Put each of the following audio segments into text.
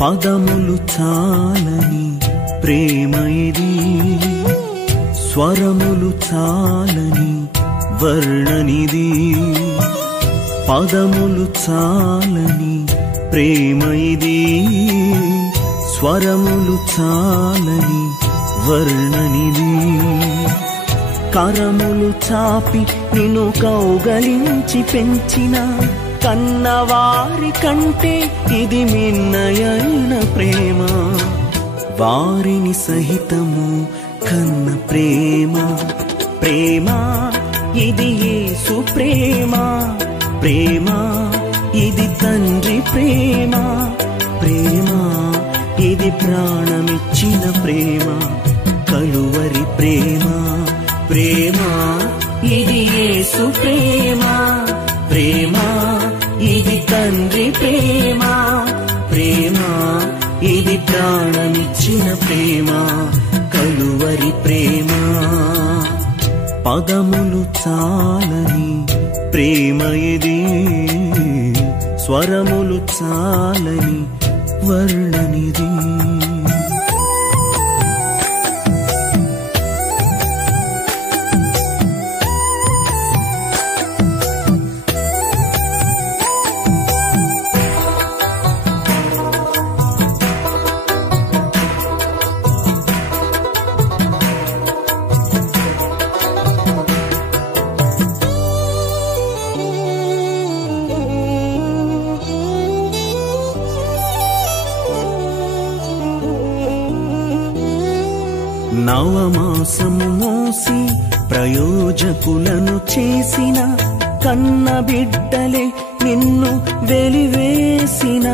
పదములు చాలని ప్రేమ ఇది, స్వరములు చాలని వర్ణనిది. పదములు చాలని ప్రేమ ఇది, స్వరములు చాలని వర్ణనిది. కరములు చాపి నిన్ను కౌగలించి పెంచిన కన్నవారి కంటే ఇది మిన్నయైన ప్రేమ. వారిని సహితము కన్న ప్రేమ. ప్రేమ ఇది యేసు ప్రేమ. ప్రేమ ఇది తండ్రి ప్రేమ. ప్రేమ ఇది ప్రాణమిచ్చిన ప్రేమ, కలువరి ప్రేమ. ప్రేమ ఇది యేసు ప్రేమ. ప్రేమ ఇది తండ్రి ప్రేమ. ప్రేమ ఇది ప్రాణమిచ్చిన ప్రేమ, కలువరి ప్రేమ. పదములు చాలని ప్రేమ ఇది, స్వరములు చాలని వర్ణనిది. నవమాసము మోసి ప్రయోజకులను చేసిన కన్న బిడ్డలే నిన్ను వెలివేసిన.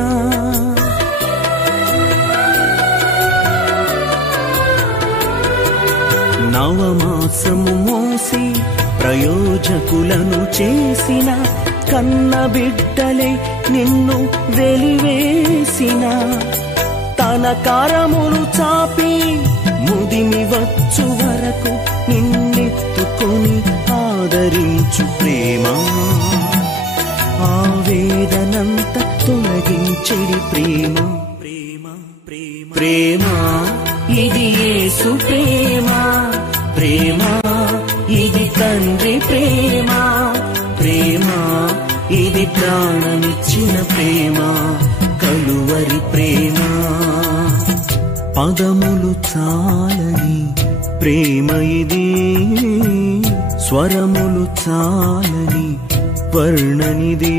నవమాసము మోసి ప్రయోజకులను చేసిన కన్న బిడ్డలే నిన్ను వెలివేసిన. తన కరములు చాపి ముదిమి వచ్చు వరకు నిన్నెత్తుకొని ఆదరించు ప్రేమ. ఆవేదనంత తొలగించెడి ప్రేమ. ప్రేమ ప్రేమ ప్రేమ ఇది యేసు ప్రేమ. ప్రేమ ఇది తండ్రి ప్రేమ. ప్రేమ ఇది ప్రాణమిచ్చిన ప్రేమ, కలువరి ప్రేమ. పదములు చాలని ప్రేమ ఇది, స్వరములు చాలని వర్ణనిది.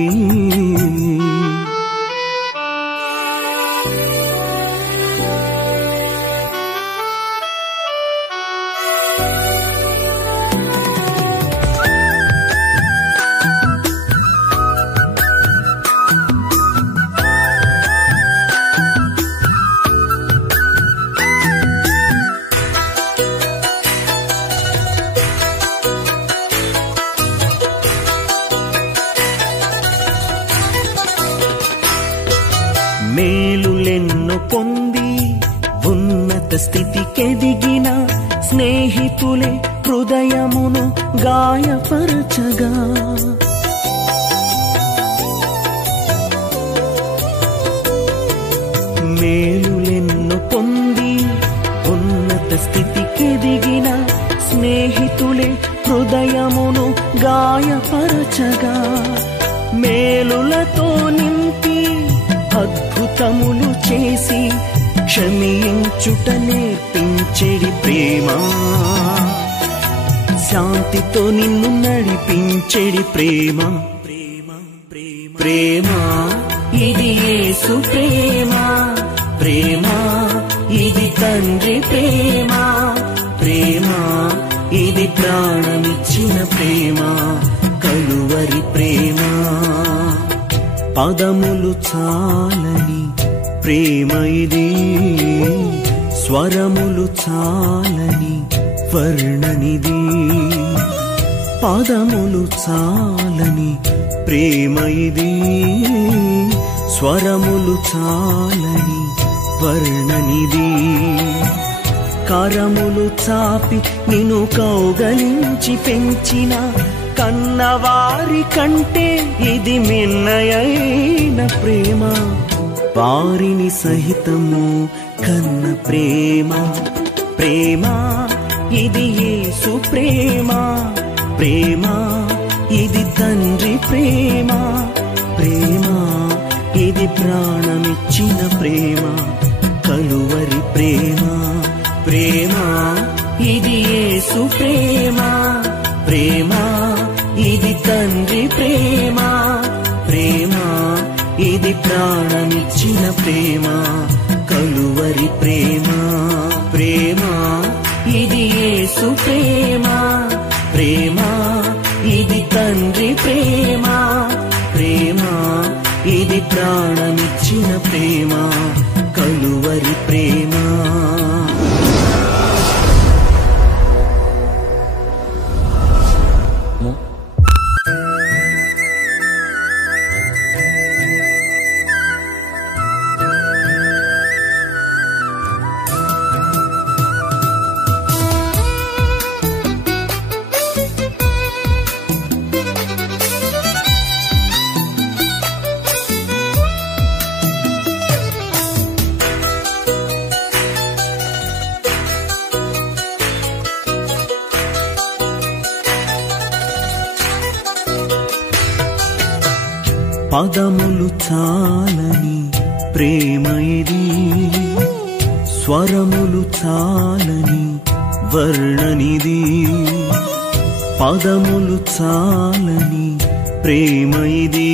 మేలులెన్నో పొంది ఉన్నత స్థితికెదిగిన స్నేహితులే హృదయమును గాయపరచగా. మేలులెన్నో పొంది ఉన్నత స్థితికెదిగిన స్నేహితులే హృదయమును గాయపరచగా. మేలులతో నింపి అద్భుతములు చేసి క్షమించుట నేర్పించెడి ప్రేమ. శాంతితో నిన్ను నడిపించెడి ప్రేమ. ప్రేమ ప్రేమ ప్రేమ ఇది యేసు ప్రేమ. ప్రేమ ఇది తండ్రి ప్రేమ. ప్రేమ ఇది ప్రాణమిచ్చిన ప్రేమ, కలువరి ప్రేమ. పదములు చాలని ప్రేమ ఇది, స్వరములు చాలని వర్ణనిది. పదములు చాలని ప్రేమ ఇది, స్వరములు చాలని వర్ణనిది. కరములు చాపి నిన్ను కౌగలించి పెంచిన కన్నవారి కంటే ఇది మిన్నయైన ప్రేమ. వారిని సహితము కన్న ప్రేమ. ప్రేమ ఇది యేసు ప్రేమ. ప్రేమ ఇది తండ్రి ప్రేమ. ప్రేమ ఇది ప్రాణమిచ్చిన ప్రేమ, కలువరి ప్రేమ. ప్రేమ ఇది యేసు ప్రేమ. ప్రేమ ఇది తండ్రి ప్రేమ. ప్రేమ ఇది ప్రాణమిచ్చిన ప్రేమ, కలువరి ప్రేమ. ప్రేమ ఇది యేసు ప్రేమ. ప్రేమ ఇది తండ్రి ప్రేమ. ప్రేమ ఇది ప్రాణమిచ్చిన ప్రేమ, కలువరి ప్రేమ. పదములు చాలని ప్రేమ ఇది, స్వరములు చాలని వర్ణనిది. పదములు చాలని ప్రేమ ఇది,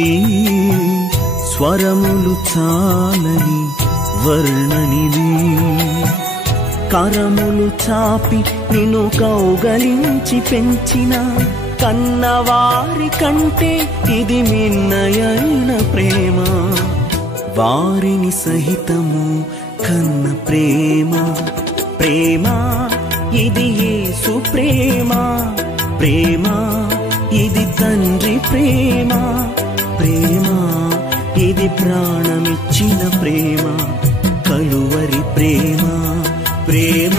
స్వరములు చాలని వర్ణనిది. కరములు చాపి నిన్ను కౌగలించి పెంచిన కన్నవారి కంటే ఇది మిన్నయైన ప్రేమ. వారిని సహితము కన్న ప్రేమ. ప్రేమ ఇది యేసు ప్రేమ. ప్రేమ ఇది తండ్రి ప్రేమ. ప్రేమ ఇది ప్రాణమిచ్చిన ప్రేమ, కలువరి ప్రేమ. ప్రేమ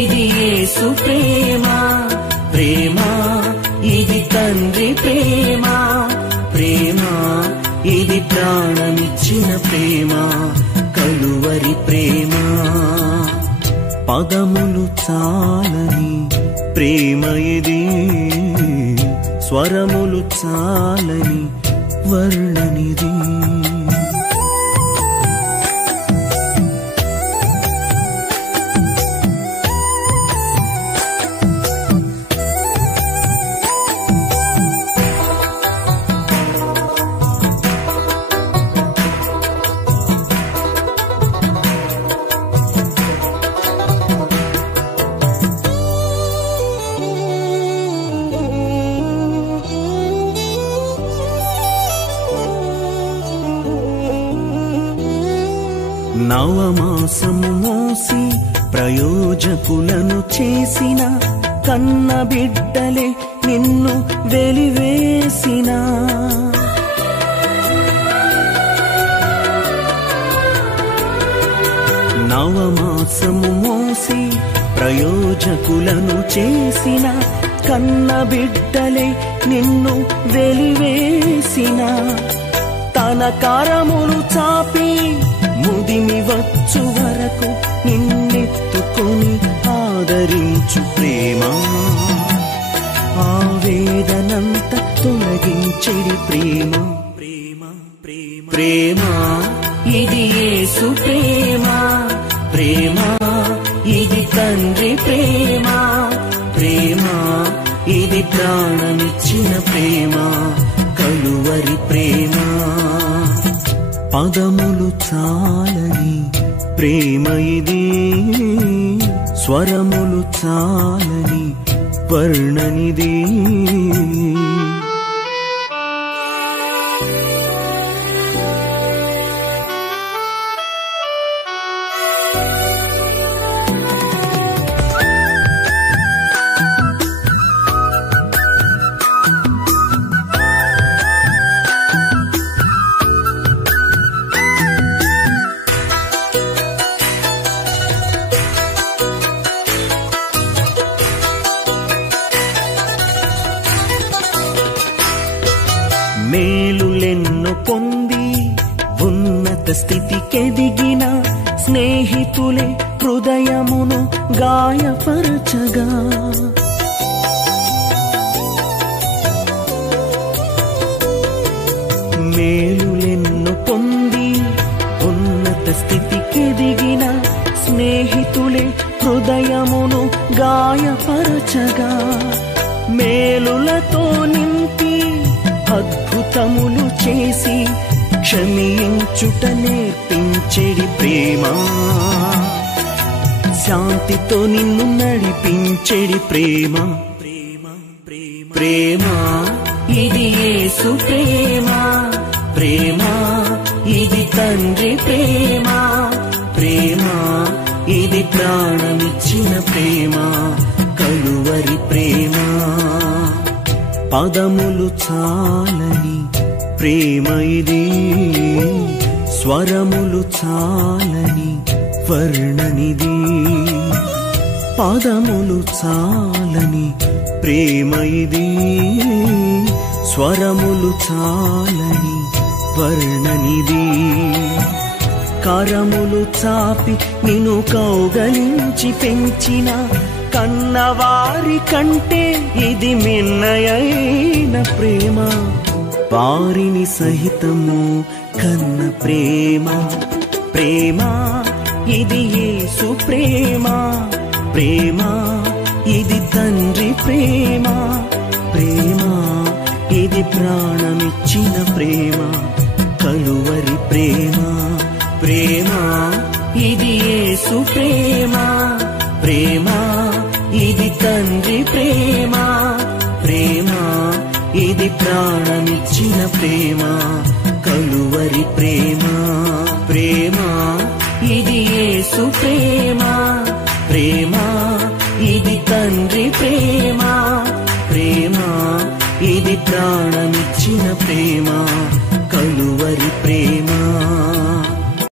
ఇది యేసు ప్రేమ. ప్రేమ ఇది తండ్రి ప్రేమ. ప్రేమ ఇది ప్రాణమిచ్చిన ప్రేమ, కలువరి ప్రేమ. పదములు చాలని ప్రేమ ఇది, స్వరములు చాలని వర్ణనిది. నవమాసము మోసి ప్రయోజకులను చేసిన కన్న బిడ్డలే నిన్ను వెలివేసిన. నవమాసము మోసి ప్రయోజకులను చేసిన కన్న బిడ్డలే నిన్ను వెలివేసిన. తన కరములు చాపి ముదిమి వచ్చు వరకు నిన్నెత్తుకొని ఆదరించు ప్రేమ. ఆవేదనంత తొలగించెడి ప్రేమ. ప్రేమ ప్రేమ ప్రేమ ఇది యేసు ప్రేమ. ప్రేమ ఇది తండ్రి ప్రేమ. ప్రేమ ఇది ప్రాణమిచ్చిన ప్రేమ, కలువరి ప్రేమ. పదములు చాలని ప్రేమ ఇది, స్వరములు చాలని వర్ణనిది. మేలులెన్ను పొంది ఉన్నత స్థితికెదిగిన స్నేహితులే హృదయమును గాయపరచగా, మేలులెన్ను పొంది ఉన్నత స్థితికెదిగిన స్నేహితులే హృదయమును గాయపరచగా, మేలులతో నింపి అద్భుతములు చేసి క్షమించుట నేర్పించెడి ప్రేమ, శాంతితో నిన్ను నడిపించెడి ప్రేమ. ప్రేమ ఇది యేసు ప్రేమ, ప్రేమ ఇది తండ్రి ప్రేమ, ప్రేమ ఇది ప్రాణమిచ్చిన ప్రేమ, కలువరి ప్రేమ. పదములు చాలని ప్రేమ ఇది, స్వరములు చాలని వర్ణనిది. పదములు చాలని ప్రేమ ఇది, స్వరములు చాలని వర్ణనిది. కరములు చాపి నిన్ను కౌగలించి పెంచిన కన్నవారి కంటే ఇది మిన్నయైన ప్రేమ, వారిని సహితము కన్న ప్రేమ. ప్రేమ ఇది యేసు ప్రేమ, ప్రేమ ఇది తండ్రి ప్రేమ, ప్రేమ ఇది ప్రాణమిచ్చిన ప్రేమ, కలువరి ప్రేమ. ప్రేమ ఇది యేసు ప్రేమ, ప్రేమ ఇది తండ్రి ప్రేమ, ప్రేమ ఇది ప్రాణమిచ్చిన ప్రేమ, కలువరి ప్రేమ. ప్రేమ ఇది యేసు ప్రేమ, ప్రేమ ఇది తండ్రి ప్రేమ, ప్రేమ ఇది ప్రాణమిచ్చిన ప్రేమ, కలువరి ప్రేమ.